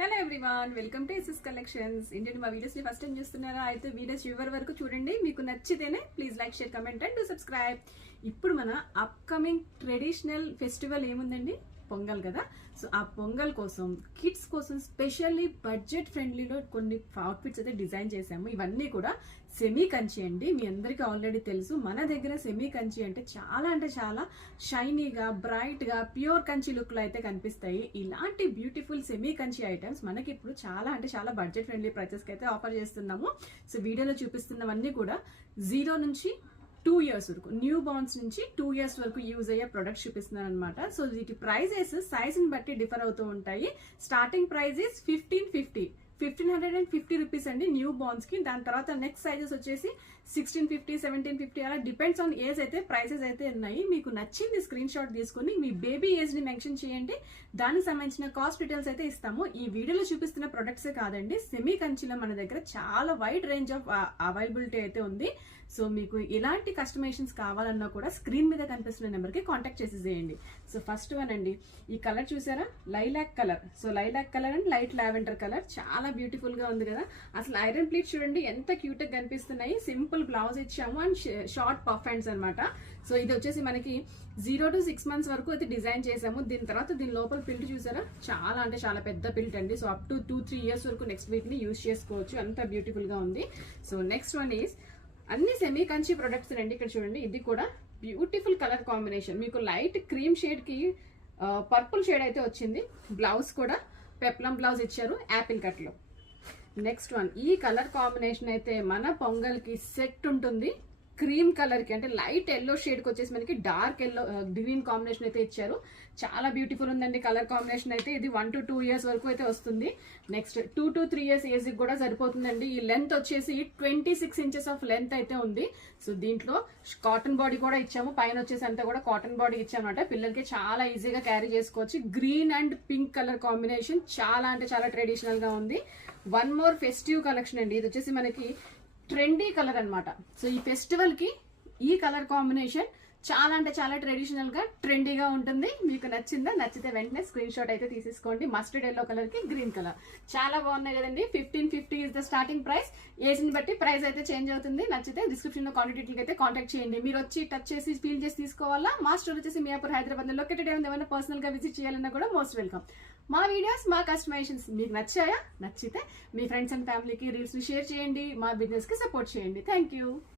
Hello everyone, welcome to SS Collections. ఏంటంటే మా videos ని ఫస్ట్ టైం చూస్తున్నారా? అయితే వీడియోస్ చివరి వరకు చూడండి. మీకు నచ్చితేనే please like, share, comment and subscribe. ఇప్పుడు మన అప్కమింగ్ ట్రెడిషనల్ ఫెస్టివల్ ఏముందండి? పొంగల్ కదా. సో ఆ పొంగల్ కోసం కిడ్స్ కోసం స్పెషల్లీ బడ్జెట్ ఫ్రెండ్లీలో కొన్ని అవుట్ఫిట్స్ అయితే డిజైన్ చేసాము. ఇవన్నీ కూడా సెమీ కంచి అండి. మీ అందరికీ ఆల్రెడీ తెలుసు, మన దగ్గర సెమీ కంచి అంటే చాలా షైనీగా, బ్రైట్ గా, ప్యూర్ కంచి లుక్ లో అయితే కనిపిస్తాయి. ఇలాంటి బ్యూటిఫుల్ సెమీ కంచి ఐటమ్స్ మనకి ఇప్పుడు చాలా బడ్జెట్ ఫ్రెండ్లీ ప్రైసెస్ కి అయితే ఆఫర్ చేస్తున్నాము. సో వీడియోలో చూపిస్తున్నవన్నీ కూడా 0 నుంచి 2 years వరకు, న్యూ బార్న్స్ నుంచి 2 years వరకు యూజ్ అయ్యే ప్రొడక్ట్స్ చూపిస్తున్నాను అనమాట. సో వీటి ప్రైజెస్ సైజ్ ని బట్టి డిఫర్ అవుతూ ఉంటాయి. స్టార్టింగ్ ప్రైస్ ఇస్ 1550 రూపీస్ అండి న్యూ బార్న్స్ కి. దాని తర్వాత నెక్స్ట్ సైజెస్ వచ్చేసి 1650, 1750 అలా డిపెండ్స్ ఆన్ ఏజ్ అయితే ప్రైసెస్ అయితే ఉన్నాయి. మీకు నచ్చింది స్క్రీన్ షాట్ తీసుకుని మీ బేబీ ఏజ్ ని మెన్షన్ చేయండి. దానికి సంబంధించిన కాస్ట్ డీటెయిల్స్ అయితే ఇస్తాము. ఈ వీడియోలో చూపిస్తున్న ప్రొడక్ట్సే కాదండి, సెమీ కంచిలో మన దగ్గర చాలా వైడ్ రేంజ్ ఆఫ్ అవైలబిలిటీ అయితే ఉంది. సో మీకు ఎలాంటి కస్టమైజేషన్స్ కావాలన్నా కూడా స్క్రీన్ మీద కనిపిస్తున్న నెంబర్ కి కాంటాక్ట్ చేసేసేయండి. సో ఫస్ట్ వన్ అండి, ఈ కలర్ చూసారా? Lilac colour. So lilac colour and light lavender colour చాలా బ్యూటిఫుల్ గా ఉంది కదా. అసలు ఐరన్ ప్లీట్స్ చూడండి ఎంత క్యూట్ గా కనిపిస్తున్నాయి. సింపుల్ బ్లౌజ్ ఇచ్చాము అండ్ షార్ట్ పఫ్ హ్యాండ్స్ అనమాట. సో ఇది వచ్చేసి మనకి 0 to 6 months వరకు అయితే డిజైన్ చేసాము. దీని తర్వాత దీని లోపల పిల్ట్ చూసారా? చాలా పెద్ద పిల్ట్ అండి. సో అప్ టు 2-3 years వరకు నెక్స్ట్ వీక్ ని యూజ్ చేసుకోవచ్చు. అంత బ్యూటిఫుల్ గా ఉంది. సో నెక్స్ట్ వన్ ఈస్ అన్ని సెమీ కంచి ప్రొడక్ట్స్ అండి. ఇక్కడ చూడండి, ఇది కూడా బ్యూటిఫుల్ కలర్ కాంబినేషన్. మీకు లైట్ క్రీమ్ షేడ్ కి పర్పుల్ షేడ్ అయితే వచ్చింది. బ్లౌజ్ కూడా పెప్లం బ్లౌజ్ ఇచ్చారు యాపిల్ కట్ లో. నెక్స్ట్ వన్, ఈ కలర్ కాంబినేషన్ అయితే మన పొంగల్ కి సెట్ ఉంటుంది. క్రీమ్ కలర్ కి అంటే లైట్ ఎల్లో షేడ్ కి వచ్చేసి మనకి డార్క్ ఎల్లో గ్రీన్ కాంబినేషన్ అయితే ఇచ్చారు. చాలా బ్యూటిఫుల్ ఉందండి కలర్ కాంబినేషన్ అయితే. ఇది 1 to 2 years వరకు అయితే వస్తుంది. నెక్స్ట్ 2 to 3 years ఏజ్ కి కూడా సరిపోతుందండి. ఈ లెంత్ వచ్చేసి 26 inches ఆఫ్ లెంత్ అయితే ఉంది. సో దీంట్లో కాటన్ బాడీ కూడా ఇచ్చాము. పైన వచ్చేసి అంతా కూడా కాటన్ బాడీ ఇచ్చామన్నమాట. పిల్లలకి చాలా ఈజీగా క్యారీ చేసుకోవచ్చు. Green and pink colour combination చాలా ట్రెడిషనల్ గా ఉంది. వన్ మోర్ ఫెస్టివ్ కలెక్షన్ అండి. ఇది వచ్చేసి మనకి ట్రెండీ కలర్ అన్నమాట. సో ఈ ఫెస్టివల్ కి ఈ కలర్ కాంబినేషన్ చాలా ట్రెడిషనల్ గా ట్రెండీగా ఉంటుంది. మీకు నచ్చిందా? నచ్చితే వెంటనే స్క్రీన్ షాట్ అయితే తీసేసుకోండి. మస్టర్డ్ ఎల్లో కలర్ కి గ్రీన్ కలర్ చాలా బాగున్నాయి కదండి. 1550 is the starting price. Age ని బట్టి ప్రైస్ అయితే చేంజ్ అవుతుంది. నచ్చితే డిస్క్రిప్షన్ లో కాంటాక్ట్ డీటెయిల్ అయితే కాంటాక్ట్ చేయండి. మీరు వచ్చి టచ్ చేసి ఫీల్ చేసి తీసుకోవాలా? మా స్టోర్ వచ్చేసి మియాపూర్, హైదరాబాద్ లో లొకేటెడ్. ఏమైనా పర్సనల్ గా విజిట్ చేయాలన్నా కూడా మోస్ట్ వెల్కమ్. మా వీడియోస్, మా కస్టమైజేషన్స్ మీకు నచ్చాయా? నచ్చితే మీ ఫ్రెండ్స్ అండ్ ఫ్యామిలీకి రీల్స్ ని షేర్ చేయండి. మా బిజినెస్ కి సపోర్ట్ చేయండి. Thank you.